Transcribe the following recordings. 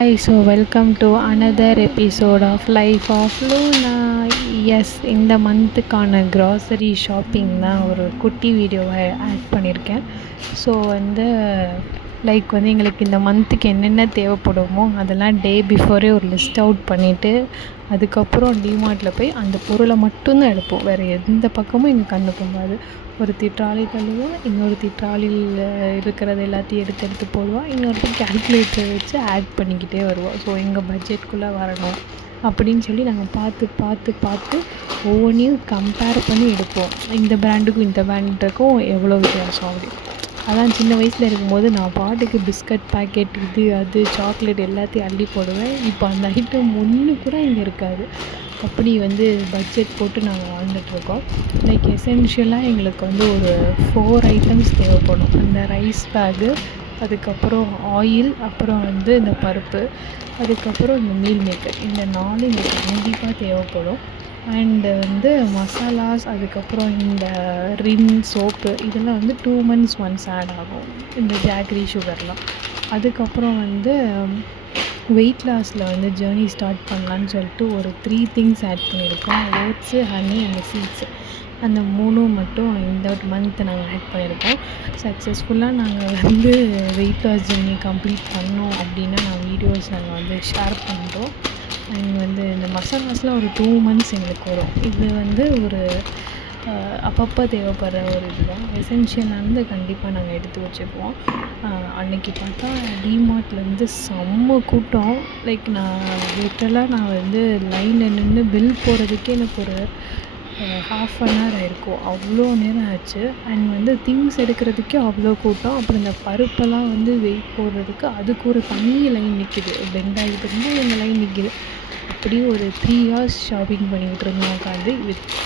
Hi, so welcome to another episode of Life of Luna. Yes இந்த மந்த்துக்கான grocery shopping தான் ஒரு குட்டி வீடியோவை ஆட் பண்ணியிருக்கேன். ஸோ எங்களுக்கு இந்த மந்த்துக்கு என்னென்ன தேவைப்படுமோ அதெல்லாம் டே பிஃபோரே ஒரு லிஸ்ட் அவுட் பண்ணிவிட்டு அதுக்கப்புறம் டிமார்ட்டில் போய் அந்த பொருளை மட்டும்தான் எடுப்போம். வேறு எந்த பக்கமும் எங்கள் கண்ணு போகாது. ஒருத்தி ட்ராலி தள்ளுவோம், இன்னொருத்தி ட்ராலியில் இருக்கிறது எல்லாத்தையும் எடுத்து போடுவோம், இன்னொருத்தி கேல்குலேட்டர் வச்சு ஆட் பண்ணிக்கிட்டே வருவோம். ஸோ எங்கள் பட்ஜெட்குள்ளே வரணும் அப்படின்னு சொல்லி நாங்கள் பார்த்து ஒவ்வொன்றையும் கம்பேர் பண்ணி எடுப்போம். இந்த பிராண்டுக்கும் இந்த பிராண்டுக்கும் எவ்வளோ வித்தியாசம் அப்படி. அதான் சின்ன வயசில் இருக்கும்போது நான் பாட்டுக்கு பிஸ்கட் பாக்கெட் இது அது சாக்லேட் எல்லாத்தையும் அள்ளி போடுவேன். இப்போ அந்த ஐட்டம் ஒன்று கூட இங்கே இருக்காது. அப்படி பட்ஜெட் போட்டு நாங்கள் வாழ்ந்துட்டுருக்கோம். எசென்ஷியலாக எங்களுக்கு ஒரு 4 ஐட்டம்ஸ் தேவைப்படும். அந்த ரைஸ் பேகு, அதுக்கப்புறம் ஆயில், அப்புறம் இந்த பருப்பு, அதுக்கப்புறம் இந்த மீல் மேக்கர். இந்த 4 எங்களுக்கு கண்டிப்பாக தேவைப்படும். அண்டு மசாலாஸ், அதுக்கப்புறம் இந்த ரின் சோப்பு இதெல்லாம் 2 months ஒன்ஸ் ஆட் ஆகும், இந்த ஜாகரி சுகர்லாம். அதுக்கப்புறம் வெயிட் லாஸில் ஜேர்னி ஸ்டார்ட் பண்ணலான்னு சொல்லிட்டு ஒரு 3 திங்ஸ் ஆட் பண்ணியிருக்கோம். Oats, honey and seeds. அந்த 3 மட்டும் இந்த மந்த் நாங்கள் ஆட் பண்ணியிருக்கோம். சக்ஸஸ்ஃபுல்லாக நாங்கள் வெயிட் லாஸ் ஜேர்னி கம்ப்ளீட் பண்ணோம் அப்படின்னா வீடியோஸ் நாங்கள் ஷேர் பண்ணுறோம். அண்ட் இந்த மசாலாஸ்லாம் ஒரு 2 months எங்களுக்கு வரும். இது ஒரு அப்பப்போ தேவைப்படுற ஒரு இதுதான். எசென்ஷியலானது கண்டிப்பாக நாங்கள் எடுத்து வச்சுக்குவோம். அன்றைக்கி பார்த்தா டிமார்ட்டில் செம்ம கூட்டம். நான் லைனில் நின்று பில் போடுறதுக்கே எனக்கு ஒரு ½ an hour ஆயிருக்கும். அவ்வளோ நேரம் ஆச்சு. அண்ட் திங்ஸ் எடுக்கிறதுக்கே அவ்வளோ கூட்டம். அப்புறம் இந்த பருப்பெல்லாம் வெயிட் போடுறதுக்கு அதுக்கு ஒரு தனி லைன் நிற்கிது. பெண்டாகிட்டு எங்கள் லைன் நிற்கிது. அப்படியே ஒரு 3 hours ஷாப்பிங் பண்ணிக்கிட்டு இருந்தோம் உட்காந்து.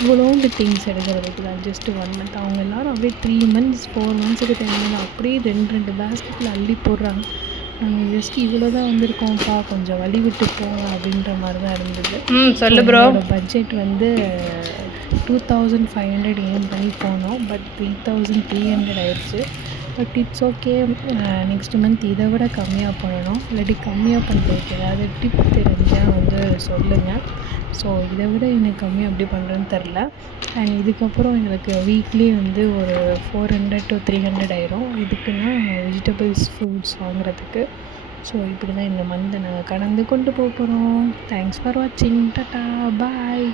இவ்வளோண்டு திங்ஸ் எடுக்கிறதுக்கு தான் ஜஸ்ட் 1 month. அவங்க எல்லோரும் அப்படியே 3 months 4 monthsக்கு தேவையான அப்படியே 2 பேஸ்கெட்டில் அள்ளி போடுறாங்க. நாங்கள் ஜஸ்ட் இவ்வளோ தான் வந்திருக்கோம்ப்பா, கொஞ்சம் வழி விட்டு போங்க அப்படின்ற மாதிரி தான் இருந்தது. சொல்லு ப்ரோ. பட்ஜெட் 2500 ஏம் பண்ணி போனோம். பட் 3300 ஆயிடுச்சு. But it's okay. Next month இதை விட கம்மியாக பண்ணணும். இல்லாட்டி கம்மியாக பண்ணுறதுக்கு ஏதாவது டிப் தெரிஞ்சால் சொல்லுங்கள். ஸோ இதை விட எனக்கு கம்மியாக எப்படி பண்ணுறதுன்னு தெரில. அண்ட் இதுக்கப்புறம் எங்களுக்கு வீக்லி ஒரு 400 to 300 ஆயிரும் இதுக்குன்னா வெஜிடபிள்ஸ் ஃப்ரூட்ஸ் வாங்குறதுக்கு. ஸோ இப்படி தான் இந்த மந்தை நாங்கள் கடந்து கொண்டு போகிறோம். தேங்க்ஸ் ஃபார் வாட்சிங். டாட்டா பாய்.